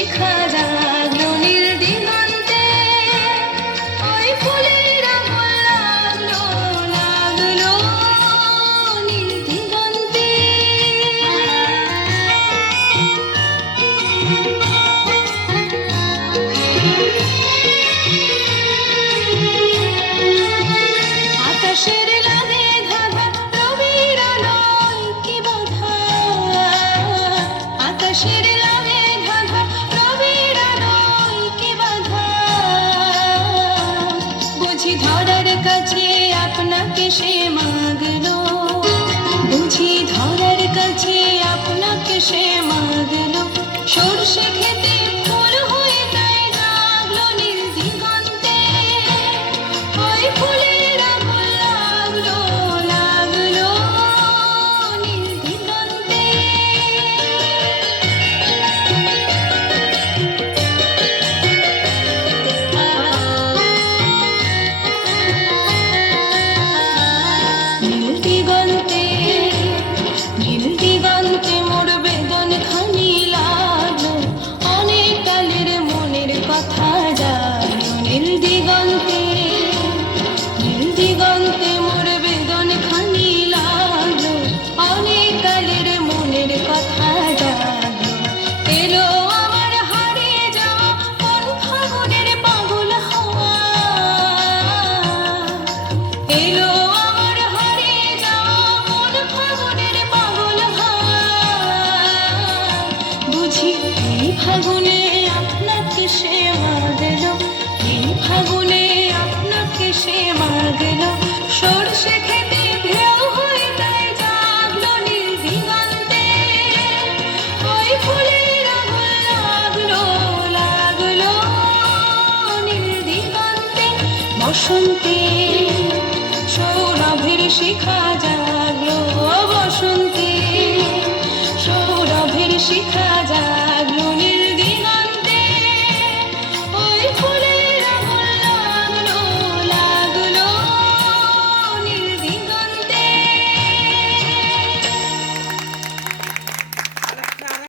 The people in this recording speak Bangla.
শিখা জাগলো নীল দিগন্তে, ওই ফুলের আগুন লাগলো লাগলো নীল দিগন্তে। আকাশের লাগে ধাঁধা রবির আলোয় কি বাধা, আকাশের লাগে ধাঁধা রবির আলোয় কি বাধা। বুঝি ধরার কাছে আপনাকে সে মাগলো, বুঝি ধরার কাছে আপনাকে সে মাগলো। সর্ষে খেতে ফুল হয়ে তাই জাগলো নীল দিগন্তে, ওই ফুলের আগুন লাগলো লাগলো নীল দিগন্তে। নীল দিগন্তে নীল দিগন্তে মোর বেদন খানি লাগলো, অনেক কালের মনের কথা জাগলো নীল দিগন্তে। নীল দিগন্তে মোর বেদন খানি লাগলো, অনেক কালের মনের কথা জাগলো। এলো আমার হারিয়ে যাওয়া কোন ফাগুনের পাগল হাওয়া, এলো আমার হারিয়ে যাওয়া কোন ফাগুনের পাগল হাওয়া। বুঝি এই ফাগুনে আপনাকে সে মাগলো, এই ফাগুনে আপনাকে সে মাগলো। সর্ষে খেতে ঢেউ হয়ে তাই জাগলো নীল দিগন্তে, ওই ফুলের আগুন লাগলো লাগলো নীল দিগন্তে। বসন্তে